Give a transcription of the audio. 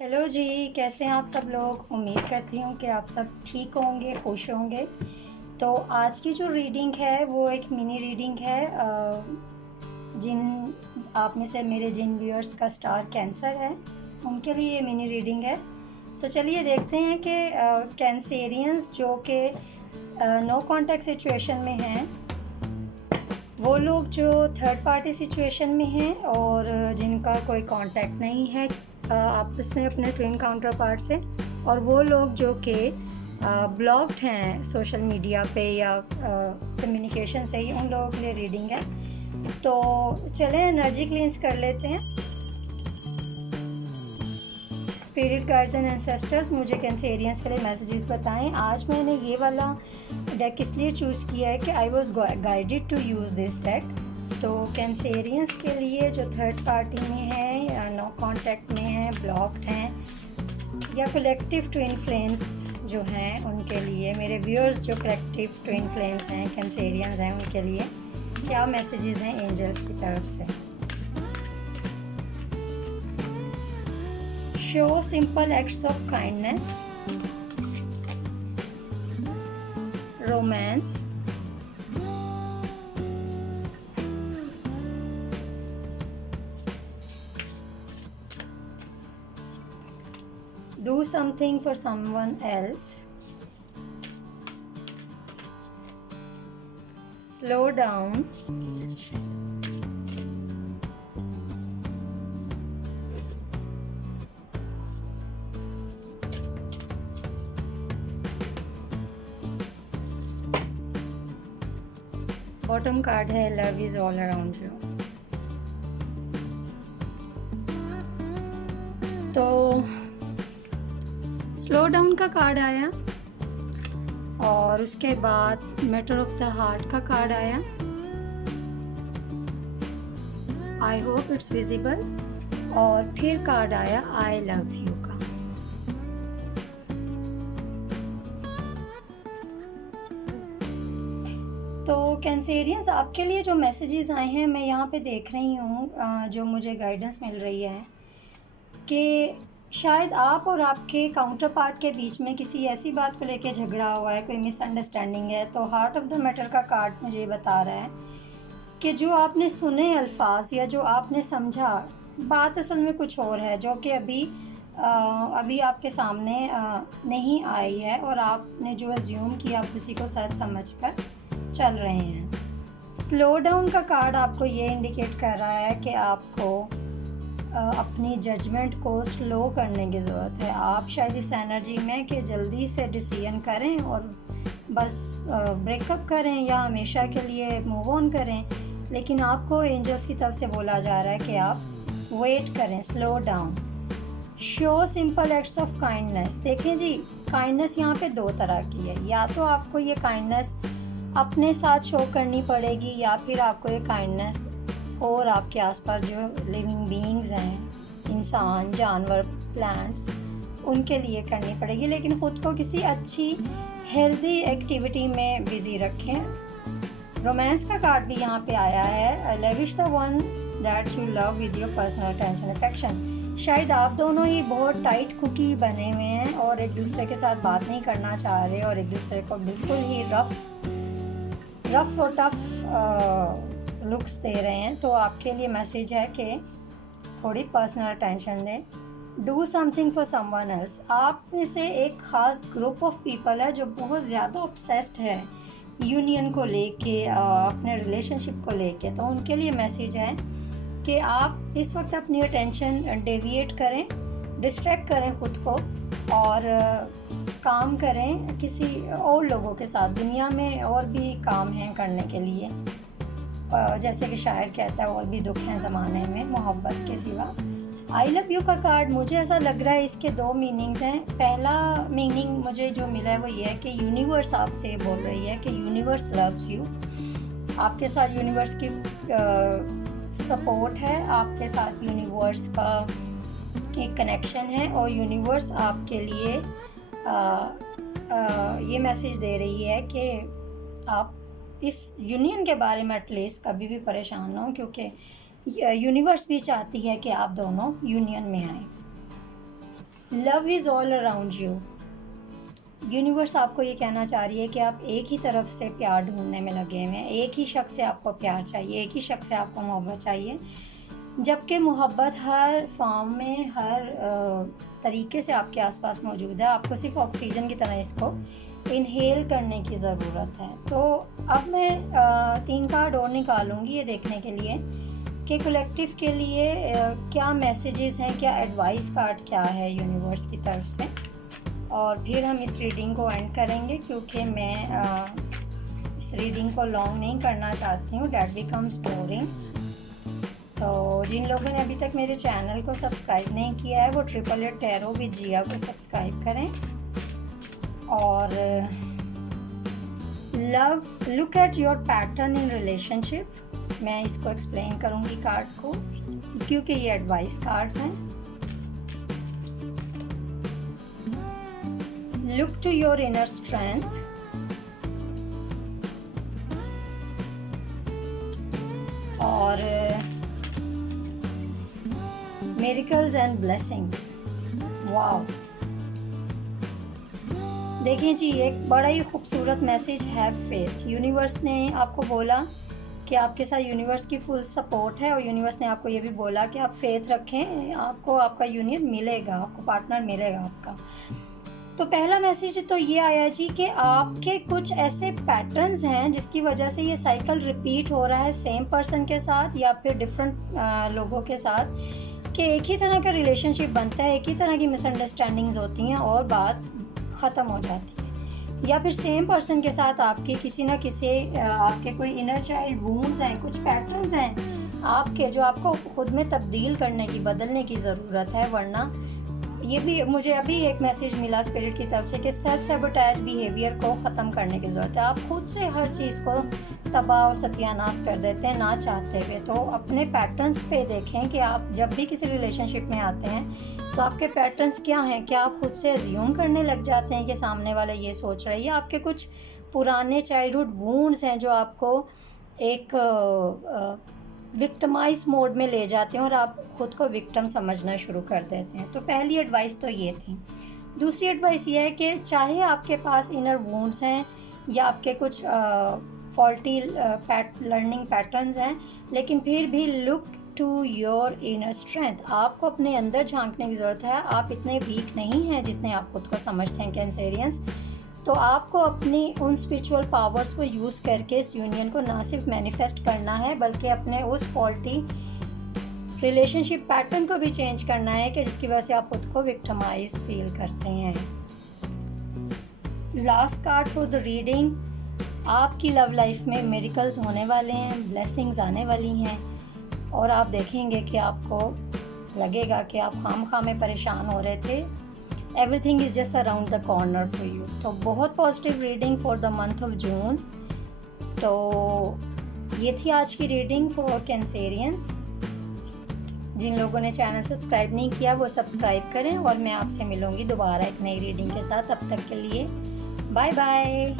Hello जी, कैसे हैं आप सब लोग। उम्मीद करती हूँ कि आप सब ठीक होंगे, खुश होंगे। तो आज की जो रीडिंग है वो एक मिनी रीडिंग है। जिन आप में से मेरे जिन व्यूअर्स का स्टार कैंसर है उनके लिए ये मिनी रीडिंग है। तो चलिए देखते हैं कि कैंसेरियंस जो कि नो कांटेक्ट सिचुएशन में हैं, वो लोग जो थर्ड पार्टी सिचुएशन में हैं और जिनका कोई कांटेक्ट नहीं है आपस में अपने ट्विन काउंटर पार्ट से, और वो लोग जो कि ब्लॉक्ड हैं सोशल मीडिया पे या कम्युनिकेशन से ही, उन लोगों के लिए रीडिंग है। तो चलें एनर्जी क्लींस कर लेते हैं। स्पिरिट गाइड्स एंड एंसेस्टर्स, मुझे कैंसेरियंस के लिए मैसेजेस बताएं। आज मैंने ये वाला डेक इसलिए चूज़ किया है कि I was guided to use this deck. तो कैंसेरियंस के लिए जो थर्ड पार्टी में है या नो कांटेक्ट में है, ब्लॉक्ड हैं, या कलेक्टिव ट्विन फ्लेम्स जो हैं उनके लिए, मेरे व्यूअर्स जो कलेक्टिव ट्विन फ्लेम्स हैं, कैंसेरियंस हैं, उनके लिए क्या मैसेजेस हैं एंजल्स की तरफ से। Show simple acts of kindness, romance, do something for someone else, slow down, bottom card है love is all around you. तो स्लो डाउन का कार्ड आया और उसके बाद मैटर ऑफ द हार्ट का कार्ड आया। I hope it's visible. और फिर कार्ड आया आई लव यू का। तो कैंसेरियंस, आपके लिए जो मैसेजेस आए हैं मैं यहाँ पे देख रही हूँ, जो मुझे गाइडेंस मिल रही है कि शायद आप और आपके काउंटर पार्ट के बीच में किसी ऐसी बात को लेकर झगड़ा हुआ है, कोई मिसअंडरस्टैंडिंग है। तो हार्ट ऑफ द मैटर का कार्ड मुझे बता रहा है कि जो आपने सुने अल्फाज या जो आपने समझा, बात असल में कुछ और है, जो कि अभी आपके सामने नहीं आई है, और आपने जो एज्यूम किया आप उसी को सच समझकर चल रहे हैं। स्लो डाउन का कार्ड आपको ये इंडिकेट कर रहा है कि आपको अपनी जजमेंट को स्लो करने की ज़रूरत है। आप शायद इस एनर्जी में कि जल्दी से डिसीजन करें और बस ब्रेकअप करें या हमेशा के लिए मूव ऑन करें, लेकिन आपको एंजल्स की तरफ से बोला जा रहा है कि आप वेट करें, slow down. Show simple acts of kindness. देखें जी, काइंडनेस यहाँ पे दो तरह की है। या तो आपको ये काइंडनेस अपने साथ शो करनी पड़ेगी, या फिर आपको ये काइंडनेस और आपके आसपास जो लिविंग बीइंग्स हैं, इंसान, जानवर, प्लांट्स, उनके लिए करनी पड़ेगी। लेकिन ख़ुद को किसी अच्छी हेल्दी एक्टिविटी में बिज़ी रखें। रोमांस का कार्ड भी यहाँ पे आया है। Lavish the one that you love with your personal attention affection. शायद आप दोनों ही बहुत टाइट कुकी बने हुए हैं और एक दूसरे के साथ बात नहीं करना चाह रहे और एक दूसरे को बिल्कुल ही रफ और टफ लुक्स दे रहे हैं। तो आपके लिए मैसेज है कि थोड़ी पर्सनल अटेंशन दें। Do something for someone else. आप में से एक ख़ास ग्रुप ऑफ पीपल है जो बहुत ज़्यादा ऑब्सेस्ड है यूनियन को लेके, अपने रिलेशनशिप को लेके। तो उनके लिए मैसेज है कि आप इस वक्त अपनी अटेंशन डेविएट करें, डिस्ट्रैक्ट करें ख़ुद को, और काम करें किसी और लोगों के साथ। दुनिया में और भी काम हैं करने के लिए, जैसे कि शायर कहता है और भी दुख हैं ज़माने में मोहब्बत के सिवा। आई लव यू का कार्ड, मुझे ऐसा लग रहा है इसके दो मीनिंग्स हैं। पहला मीनिंग मुझे जो मिला है वो ये है कि यूनिवर्स आपसे बोल रही है कि यूनिवर्स लव्स यू। आपके साथ यूनिवर्स की सपोर्ट है, आपके साथ यूनिवर्स का एक कनेक्शन है, और यूनिवर्स आपके लिए ये मैसेज दे रही है कि आप इस यूनियन के बारे में एटलीस्ट कभी भी परेशान ना हो, क्योंकि यूनिवर्स भी चाहती है कि आप दोनों यूनियन में आएँ। Love is all around you. Universe आपको ये कहना चाह रही है कि आप एक ही तरफ से प्यार ढूंढने में लगे हुए हैं, एक ही शख्स से आपको प्यार चाहिए, एक ही शख्स से आपको मोहब्बत चाहिए, जबकि मोहब्बत हर फॉर्म में, हर तरीके से आपके आसपास मौजूद है। आपको सिर्फ ऑक्सीजन की तरह इसको इनहेल करने की ज़रूरत है। तो अब मैं 3 कार्ड और निकालूंगी ये देखने के लिए कि कलेक्टिव के लिए क्या मैसेजेस हैं, क्या एडवाइस कार्ड क्या है यूनिवर्स की तरफ से, और फिर हम इस रीडिंग को एंड करेंगे, क्योंकि मैं इस रीडिंग को लॉन्ग नहीं करना चाहती हूँ, डैट बिकम्स बोरिंग। तो जिन लोगों ने अभी तक मेरे चैनल को सब्सक्राइब नहीं किया है वो 888 टैरो विद जिया को सब्सक्राइब करें। और love, look at your pattern in relationship, मैं इसको एक्सप्लेन करूँगी कार्ड को, क्योंकि ये एडवाइस कार्ड्स हैं। Look to your inner strength, और मिरेकल्स एंड ब्लेसिंग्स। वाओ, देखिए जी, एक बड़ा ही खूबसूरत मैसेज है फेथ। यूनिवर्स ने आपको बोला कि आपके साथ यूनिवर्स की फुल सपोर्ट है, और यूनिवर्स ने आपको ये भी बोला कि आप फेथ रखें, आपको आपका यूनियन मिलेगा, आपको पार्टनर मिलेगा आपका। तो पहला मैसेज तो ये आया जी कि आपके कुछ ऐसे पैटर्न्स हैं जिसकी वजह से ये साइकिल रिपीट हो रहा है सेम पर्सन के साथ या फिर डिफरेंट लोगों के साथ, कि एक ही तरह का रिलेशनशिप बनता है, एक ही तरह की मिसअंडरस्टैंडिंग्स होती हैं और बात ख़त्म हो जाती है, या फिर सेम पर्सन के साथ आपके किसी ना किसी आपके कोई इनर चाइल्ड वूंड्स हैं, कुछ पैटर्न्स हैं आपके जो आपको खुद में तब्दील करने की, बदलने की ज़रूरत है। वरना ये भी मुझे अभी एक मैसेज मिला स्पिरिट की तरफ से कि सेल्फ सैबोटेज बिहेवियर को ख़त्म करने की ज़रूरत है। आप खुद से हर चीज़ को तबाह और सत्यानाश कर देते हैं ना चाहते हुए। तो अपने पैटर्न्स पे देखें कि आप जब भी किसी रिलेशनशिप में आते हैं तो आपके पैटर्न्स क्या हैं। क्या आप खुद से अज्यूम करने लग जाते हैं कि सामने वाला ये सोच रहा है, या आपके कुछ पुराने चाइल्डहुड वूंड्स हैं जो आपको एक विक्टिमाइज मोड में ले जाते हैं और आप खुद को विक्टिम समझना शुरू कर देते हैं। तो पहली एडवाइस तो ये थी। दूसरी एडवाइस ये है कि चाहे आपके पास इनर वूंड्स हैं या आपके कुछ फॉल्टी लर्निंग पैटर्न्स हैं, लेकिन फिर भी look to your inner strength. आपको अपने अंदर झांकने की ज़रूरत है। आप इतने वीक नहीं हैं जितने आप खुद को समझते हैं कैंसेरियंस। तो आपको अपनी उन स्पिरिचुअल पावर्स को यूज़ करके इस यूनियन को ना सिर्फ मैनिफेस्ट करना है, बल्कि अपने उस फॉल्टी रिलेशनशिप पैटर्न को भी चेंज करना है कि जिसकी वजह से आप खुद को विक्टिमाइज फील करते हैं। Last card for the reading, आपकी लव लाइफ में मिरेकल्स होने वाले हैं, ब्लेसिंग्स आने वाली हैं, और आप देखेंगे कि आपको लगेगा कि आप खामखा में परेशान हो रहे थे। Everything is just around the corner for you. तो बहुत positive reading for the month of June. तो ये थी आज की रीडिंग फॉर कैंसेरियंस। जिन लोगों ने चैनल सब्सक्राइब नहीं किया वो सब्सक्राइब करें, और मैं आपसे मिलूंगी दोबारा एक नई रीडिंग के साथ। तब तक के लिए बाय बाय।